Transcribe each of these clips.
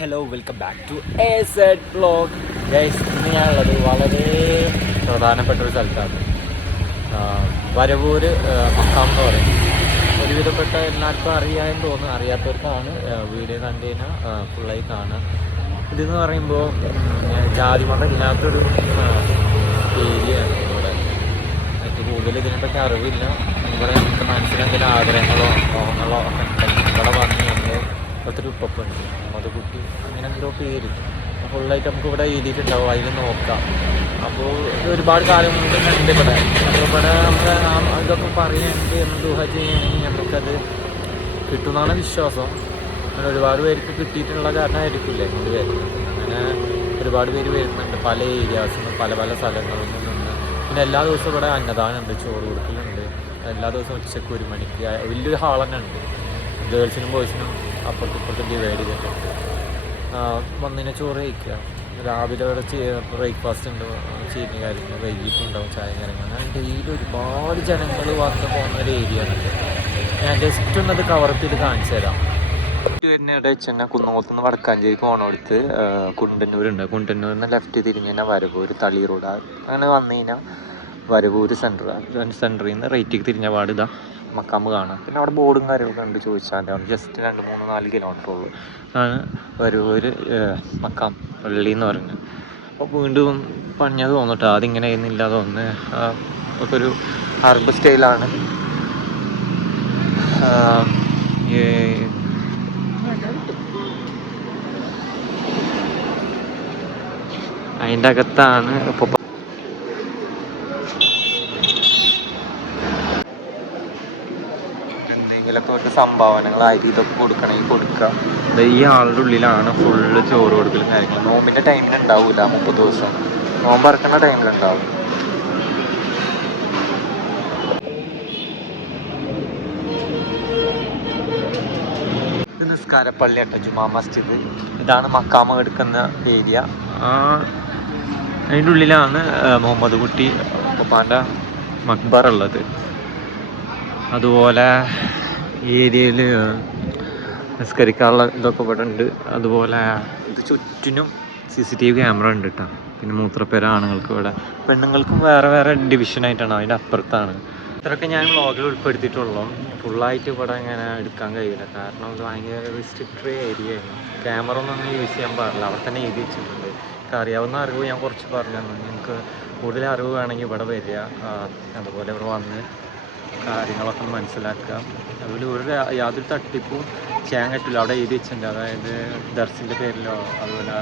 Hello welcome back to AZ vlog. Guys, ഇന്ന് ഞാനുള്ളത് വളരെ പ്രധാനപ്പെട്ട ഒരു സ്ഥലത്താണ്. വരവൂര് മക്കാം എന്ന് പറയും. ഒരുവിധപ്പെട്ട എല്ലാവർക്കും അറിയാമെന്ന് തോന്നുന്നു. അറിയാത്തവർക്കാണ് വീഡിയോ കണ്ടു കഴിഞ്ഞാൽ ഫുള്ളായി കാണുക. ഇതെന്ന് പറയുമ്പോൾ ജാതിമതം ഇല്ലാത്തൊരു ഏരിയയാണ് ഇവിടെ. എനിക്ക് കൂടുതൽ ഇതിനെപ്പറ്റി അറിവില്ല. ഇവിടെ നമുക്ക് മനസ്സിലെന്തെങ്കിലും ആഗ്രഹങ്ങളോ മോഹങ്ങളോ ഒക്കെ ഉണ്ടെങ്കിൽ ഇവിടെ വന്ന് നമ്മൾ ഒത്തിരി ഉപ്പുണ്ട് മധുകുട്ടി അങ്ങനെ എന്തോ പേര് ഫുള്ളായിട്ട് നമുക്ക് ഇവിടെ എഴുതിയിട്ടുണ്ടാവും. അതിൽ നോക്കാം. അപ്പോൾ ഒരുപാട് കാലം കൊണ്ട് ഉണ്ട് ഇവിടെ. അപ്പോൾ ഇവിടെ നമ്മൾ ഇതൊക്കെ പറയുകയാണെങ്കിൽ നമ്മൾ ദുഹ ചെയ്യുകയാണെങ്കിൽ നമുക്കത് കിട്ടുമെന്നാണ് വിശ്വാസം. അങ്ങനെ ഒരുപാട് പേർക്ക് കിട്ടിയിട്ടുള്ള കാരണമായിരിക്കില്ലേ കൊണ്ട് വരുന്നത്. അങ്ങനെ ഒരുപാട് പേര് വരുന്നുണ്ട് പല ഏരിയാസിൽ നിന്ന്, പല പല സ്ഥലങ്ങളിൽ നിന്ന്. പിന്നെ എല്ലാ ദിവസവും ഇവിടെ അന്നദാനമുണ്ട്, ചോറ് കൊടുക്കലുണ്ട്. എല്ലാ ദിവസവും ഉച്ചയ്ക്ക് 1 മണിക്ക് വലിയൊരു ഹാൾ തന്നെ ഉണ്ട്. ഗേൾസിനും ബോയ്സിനും അപ്പുറത്ത് ഡിവൈഡ് ചെയ്തിട്ടുണ്ട്. വന്നിനെ ചോറ് കഴിക്കുക. രാവിലെ ഇവിടെ ബ്രേക്ക്ഫാസ്റ്റ് ഉണ്ട്, ചീനി കാര്യങ്ങൾ, വൈകിട്ടുണ്ടാവും ചായ കാര്യങ്ങൾ. അങ്ങനെ ഡെയിലി ഒരുപാട് ജനങ്ങൾ വന്ന് പോകുന്ന ഒരു ഏരിയ ആണ്. ഞാൻ ജസ്റ്റ് ഒന്നത് കവറപ്പ് ചെയ്ത് കാണിച്ചു തരാം. വരുന്ന ഇവിടെ വെച്ച് തന്നെ കുന്നോത്തുനിന്ന് വടക്കാഞ്ചേരിക്ക് പോകണടുത്ത് കുണ്ടന്നൂരുണ്ട്. കുണ്ടന്നൂരിൽ നിന്ന് ലെഫ്റ്റ് തിരിഞ്ഞ് കഴിഞ്ഞാൽ വരവൂർ തളി റോഡ്. അങ്ങനെ വന്നു കഴിഞ്ഞാൽ വരവൂർ സെൻറ്ററിൽ നിന്ന് റൈറ്റിക്ക് തിരിഞ്ഞ പാട് ഇതാ മക്കാമ്പ് കാണാം. പിന്നെ അവിടെ ബോർഡും കാര്യങ്ങളൊക്കെ ഉണ്ട്. ചോദിച്ചാൽ ജസ്റ്റ് 2-3-4 കിലോമീറ്റർ ഉള്ളൂ ആണ് വരവൂർ മക്കാം പള്ളി എന്ന് പറയുന്നത്. അപ്പോൾ വീണ്ടും പണിഞ്ഞത് തോന്നിട്ട് അതിങ്ങനെ ആയിരുന്നില്ല തോന്നുന്നു. ഒക്കെ ഒരു അറബ് സ്റ്റൈലാണ്. അതിൻ്റെ അകത്താണ് ഇപ്പോൾ എന്തെങ്കിലുമൊക്കെ ഒരു സംഭാവനകൾ അരി ഇതൊക്കെ കൊടുക്കണമെങ്കിൽ കൊടുക്കുക. ഈ ആളുടെ ഉള്ളിലാണ് ഫുള്ള് ചോറ് കൊടുക്കലും കാര്യങ്ങൾ. നോമ്പിൻ്റെ ടൈമിൽ ഉണ്ടാവില്ല, 30 ദിവസം നോമ്പ് ഇറക്കുന്ന ടൈമിലുണ്ടാവും. ഇത് നിസ്കാരപ്പള്ളി ആട്ടോ, ജുമാ മസ്ജിദ്. ഇതാണ് മക്കാമ എടുക്കുന്ന ഏരിയ. അതിൻ്റെ ഉള്ളിലാണ് മുഹമ്മദ് കുട്ടി ഉപ്പാൻ്റെ മക്ബർ ഉള്ളത്. അതുപോലെ ഈ ഏരിയയിൽ നിസ്കരിക്കാനുള്ള ഇതൊക്കെ ഇവിടെ ഉണ്ട്. അതുപോലെ ഇത് ചുറ്റിനും CCTV ക്യാമറ ഉണ്ട് കേട്ടോ. പിന്നെ മൂത്രപ്പേര ആണുങ്ങൾക്ക് ഇവിടെ, പെണ്ണുങ്ങൾക്കും വേറെ വേറെ ഡിവിഷനായിട്ടാണ്. അതിൻ്റെ അപ്പുറത്താണ്. ഇത്രയൊക്കെ ഞാൻ വ്ളോഗിൽ ഉൾപ്പെടുത്തിയിട്ടുള്ളൂ. ഫുള്ളായിട്ട് ഇവിടെ ഇങ്ങനെ എടുക്കാൻ കഴിയില്ല, കാരണം ഇത് ഭയങ്കര റിസ്ട്രിക്റ്റഡ് ഏരിയയാണ്. ക്യാമറ ഒന്നും അങ്ങനെ യൂസ് ചെയ്യാൻ പാടില്ല. അവിടെ തന്നെ എഴുതി വെച്ചിട്ടുണ്ട്. എനിക്ക് അറിയാവുന്ന അറിവ് ഞാൻ കുറച്ച് പറഞ്ഞു തന്നു. നിങ്ങൾക്ക് കൂടുതൽ അറിവ് വേണമെങ്കിൽ ഇവിടെ വരിക. അതുപോലെ ഇവിടെ വന്ന് കാര്യങ്ങളൊക്കെ മനസ്സിലാക്കുക. അതുപോലെ യാതൊരു തട്ടിപ്പും ചെയ്യാൻ പറ്റില്ല. അവിടെ എഴുതി വെച്ചിട്ടുണ്ട്. അതായത് ദർസിൻ്റെ പേരിലോ അതുപോലെ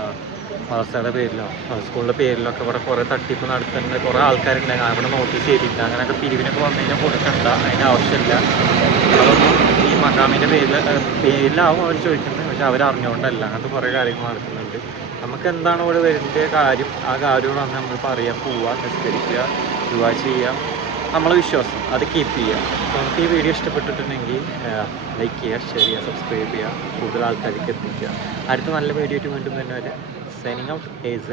മദ്രസയുടെ പേരിലോ സ്കൂളിൻ്റെ പേരിലോ ഒക്കെ ഇവിടെ കുറേ തട്ടിപ്പ് നടത്തുന്നുണ്ട്. കുറേ ആൾക്കാരുണ്ട്. അവിടെ നോട്ടീസ് ചെയ്തിട്ടുണ്ട്. അങ്ങനെയൊക്കെ പിരിവിനൊക്കെ വന്നു കഴിഞ്ഞാൽ കൊടുക്കണ്ട, അതിൻ്റെ ആവശ്യമില്ല. അതൊന്നും ഈ മക്കാമിൻ്റെ പേരിലാവും അവർ ചോദിക്കുന്നത്. പക്ഷെ അവരറിഞ്ഞുകൊണ്ടല്ല. അങ്ങനത്തെ കുറേ കാര്യങ്ങൾ നടക്കുന്നുണ്ട്. നമുക്ക് എന്താണ് ഇവിടെ വരുന്ന കാര്യം, ആ കാര്യങ്ങൾ വന്ന് നമ്മൾ പറയാൻ പോവുക, നിസ്കരിക്കുക, ദുആ ചെയ്യുക, നമ്മളെ വിശ്വാസം അത് കീപ്പ് ചെയ്യുക. അപ്പോൾ നമുക്ക് ഈ വീഡിയോ ഇഷ്ടപ്പെട്ടിട്ടുണ്ടെങ്കിൽ ലൈക്ക് ചെയ്യുക, ഷെയർ ചെയ്യുക, സബ്സ്ക്രൈബ് ചെയ്യുക, കൂടുതൽ ആൾക്കാർക്ക് എത്തിക്കുക. അടുത്ത നല്ല വീഡിയോ ആയിട്ട് വീണ്ടും തന്നെ വരെ. Signing out AZ.